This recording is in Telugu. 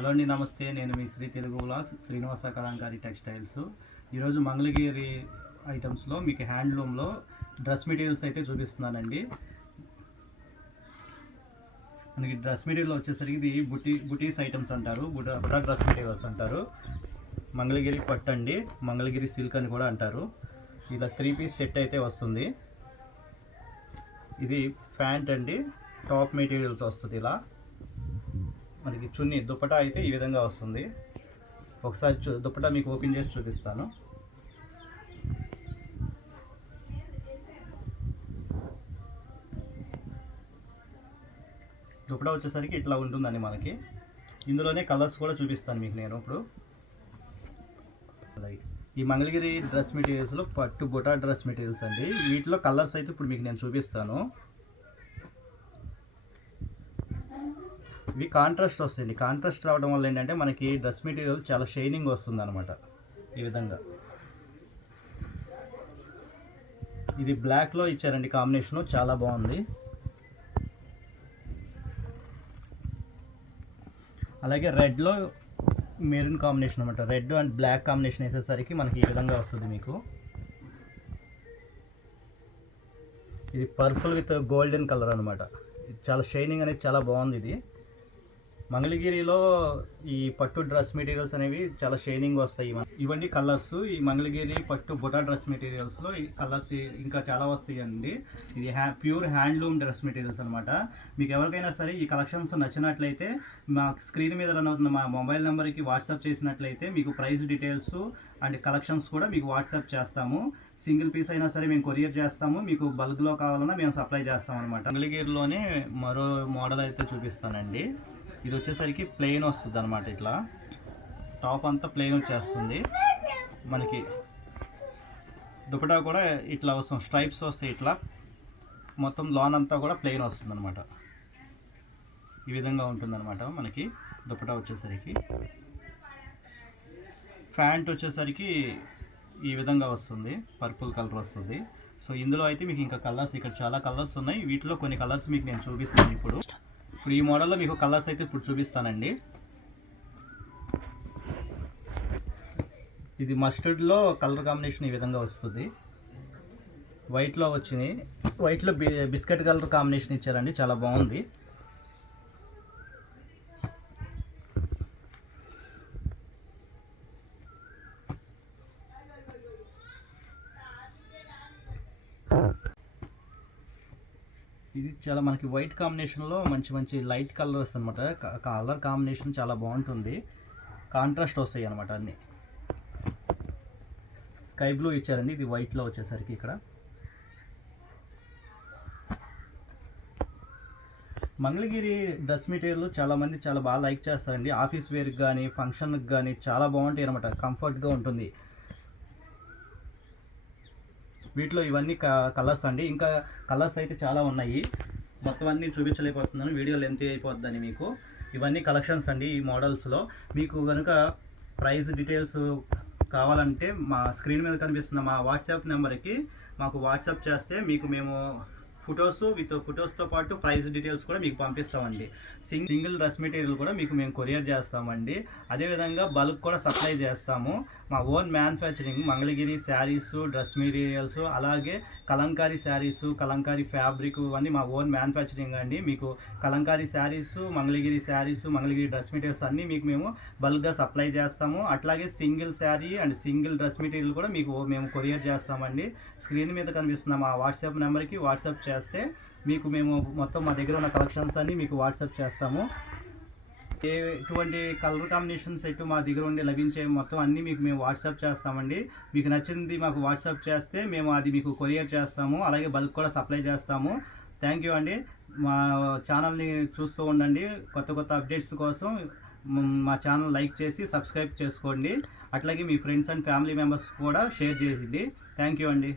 హలో అండి, నమస్తే. నేను మీ శ్రీ తెలుగు వ్లాగ్స్ శ్రీనివాస కలంకారీ టెక్స్టైల్స్. ఈరోజు మంగళగిరి ఐటమ్స్లో మీకు హ్యాండ్లూమ్లో డ్రెస్ మెటీరియల్స్ అయితే చూపిస్తున్నానండి. మనకి డ్రెస్ మెటీరియల్ వచ్చేసరికి ఇది బుటీస్ ఐటమ్స్ అంటారు, బుటా డ్రెస్ మెటీరియల్స్ అంటారు. మంగళగిరి పట్టు అండి, మంగళగిరి సిల్క్ అని కూడా అంటారు. ఇలా 3 పీస్ సెట్ అయితే వస్తుంది. ఇది ప్యాంట్ అండి, టాప్ మెటీరియల్స్ వస్తుంది. ఇలా మనకి చున్నీ దుపట్టా అయితే ఈ విధంగా వస్తుంది. ఒకసారి దుపట్టా మీకు ఓపెన్ చేసి చూపిస్తాను. దుపట్టా వచ్చేసరికి ఇట్లా ఉంటుందండి మనకి. ఇందులోనే కలర్స్ కూడా చూపిస్తాను మీకు నేను ఇప్పుడు. ఈ మంగళగిరి డ్రెస్ మెటీరియల్స్లో పట్టు బుటా డ్రెస్ మెటీరియల్స్ అండి. వీటిలో కలర్స్ అయితే ఇప్పుడు మీకు నేను చూపిస్తాను. ఇవి కాంట్రాస్ట్ వస్తాయండి. కాంట్రాస్ట్ రావడం వల్ల ఏంటంటే మనకి డ్రెస్ మెటీరియల్ చాలా షైనింగ్ వస్తుంది అనమాట. ఈ విధంగా ఇది బ్లాక్లో ఇచ్చారండి కాంబినేషను, చాలా బాగుంది. అలాగే రెడ్లో మెరూన్ కాంబినేషన్ అనమాట. రెడ్ అండ్ బ్లాక్ కాంబినేషన్ వేసేసరికి మనకి ఈ విధంగా వస్తుంది మీకు. ఇది పర్పుల్ విత్ గోల్డెన్ కలర్ అనమాట. చాలా షైనింగ్ అనేది చాలా బాగుంది. ఇది మంగళగిరిలో ఈ పట్టు డ్రెస్ మెటీరియల్స్ అనేవి చాలా షైనింగ్ వస్తాయి. ఇవన్నీ కలర్స్. ఈ మంగళగిరి పట్టు బుటా డ్రెస్ మెటీరియల్స్లో ఈ కలర్స్ ఇంకా చాలా వస్తాయి అండి. ఇది ప్యూర్ హ్యాండ్లూమ్ డ్రెస్ మెటీరియల్స్ అనమాట. మీకు ఎవరికైనా సరే ఈ కలెక్షన్స్ నచ్చినట్లయితే మా స్క్రీన్ మీద రన్ అవుతున్న మా మొబైల్ నెంబర్కి వాట్సాప్ చేసినట్లయితే మీకు ప్రైస్ డీటెయిల్స్ అండ్ కలెక్షన్స్ కూడా మీకు వాట్సాప్ చేస్తాము. సింగిల్ పీస్ అయినా సరే మేము కొరియర్ చేస్తాము. మీకు బల్క్లో కావాలన్నా మేము సప్లై చేస్తాం అనమాట. మంగళగిరిలోనే మరో మోడల్ అయితే చూపిస్తానండి. ఇది వచ్చేసరికి ప్లెయిన్ వస్తుంది అనమాట. ఇట్లా టాప్ అంతా ప్లెయిన్ వచ్చేస్తుంది మనకి. దుపట్టా కూడా ఇట్లా వస్తుంది, స్ట్రైప్స్ వస్తాయి. ఇట్లా మొత్తం లాన్ అంతా కూడా ప్లెయిన్ వస్తుంది అనమాట. ఈ విధంగా ఉంటుందన్నమాట మనకి దుపట్టా వచ్చేసరికి. ప్యాంట్ వచ్చేసరికి ఈ విధంగా వస్తుంది, పర్పుల్ కలర్ వస్తుంది. సో ఇందులో అయితే మీకు ఇంకా కలర్స్, ఇక్కడ చాలా కలర్స్ ఉన్నాయి. వీటిలో కొన్ని కలర్స్ మీకు నేను చూపిస్తాను ఇప్పుడు ఈ మోడల్లో మీకు కలర్స్ అయితే ఇప్పుడు చూపిస్తానండి. ఇది మస్టర్డ్లో కలర్ కాంబినేషన్ ఈ విధంగా వస్తుంది. వైట్లో వచ్చింది, వైట్లో బిస్కెట్ కలర్ కాంబినేషన్ ఇచ్చారండి, చాలా బాగుంది. ఇది చాలా మనకి వైట్ కాంబినేషన్లో మంచి మంచి లైట్ కలర్స్ అనమాట. కలర్ కాంబినేషన్ చాలా బాగుంటుంది. కాంట్రాస్ట్ వస్తాయి అనమాట అన్నీ. స్కై బ్లూ ఇచ్చారండి, ఇది వైట్లో వచ్చేసరికి. ఇక్కడ మంగళగిరి డ్రెస్ మెటీరియల్ చాలామంది చాలా బాగా లైక్ చేస్తారండి. ఆఫీస్ వేర్కి కానీ ఫంక్షన్కి కానీ చాలా బాగుంటాయి అనమాట, కంఫర్ట్గా ఉంటుంది. వీటిలో ఇవన్నీ కలర్స్ అండి. ఇంకా కలర్స్ అయితే చాలా ఉన్నాయి, మొత్తం అన్నీ చూపించలేకపోతున్నాను, వీడియో లెంత్ అయిపోద్దని. మీకు ఇవన్నీ కలెక్షన్స్ అండి. ఈ మోడల్స్లో మీకు కనుక ప్రైస్ డీటెయిల్స్ కావాలంటే మా స్క్రీన్ మీద కనిపిస్తున్న మా వాట్సాప్ నెంబర్కి మాకు వాట్సాప్ చేస్తే మీకు మేము ఫొటోస్తో పాటు ప్రైస్ డీటెయిల్స్ కూడా మీకు పంపిస్తామండి. సింగిల్ డ్రెస్ మెటీరియల్ కూడా మీకు మేము కొరియర్ చేస్తామండి. అదేవిధంగా బల్క్ కూడా సప్లై చేస్తాము. మా own manufacturing Mangalagiri saris, dress materials, అలాగే కలంకారీ శారీస్, కలంకారీ ఫ్యాబ్రిక్, ఇవన్నీ మా ఓన్ మ్యానుఫ్యాక్చరింగ్ అండి. మీకు కలంకారీ శారీస్, మంగళగిరి శారీస్, మంగళగిరి డ్రెస్ మెటీరియల్స్ అన్నీ మీకు మేము బల్క్గా సప్లై చేస్తాము. అట్లాగే single sari and single dress material కూడా మీకు మేము కొరియర్ చేస్తామండి. స్క్రీన్ మీద కనిపిస్తున్న మా వాట్సాప్ నెంబర్కి వాట్సాప్ చేస్తే మీకు మేము మొత్తం మా దగ్గర ఉన్న కలెక్షన్స్ అన్ని మీకు వాట్సాప్ చేస్తాము. ఎటువంటి కలర్ కాంబినేషన్స్ ఎటు మా దగ్గర ఉండి లభించే మొత్తం అన్నీ మీకు మేము వాట్సాప్ చేస్తామండి. మీకు నచ్చింది మాకు వాట్సాప్ చేస్తే మేము అది మీకు కొరియర్ చేస్తాము, అలాగే బల్క్ కూడా సప్లై చేస్తాము. థ్యాంక్ యూ అండి. మా ఛానల్ని చూస్తూ ఉండండి. కొత్త కొత్త అప్డేట్స్ కోసం మా ఛానల్ లైక్ చేసి సబ్స్క్రైబ్ చేసుకోండి. అట్లాగే మీ ఫ్రెండ్స్ అండ్ ఫ్యామిలీ మెంబర్స్ కూడా షేర్ చేయండి. థ్యాంక్ యూ అండి.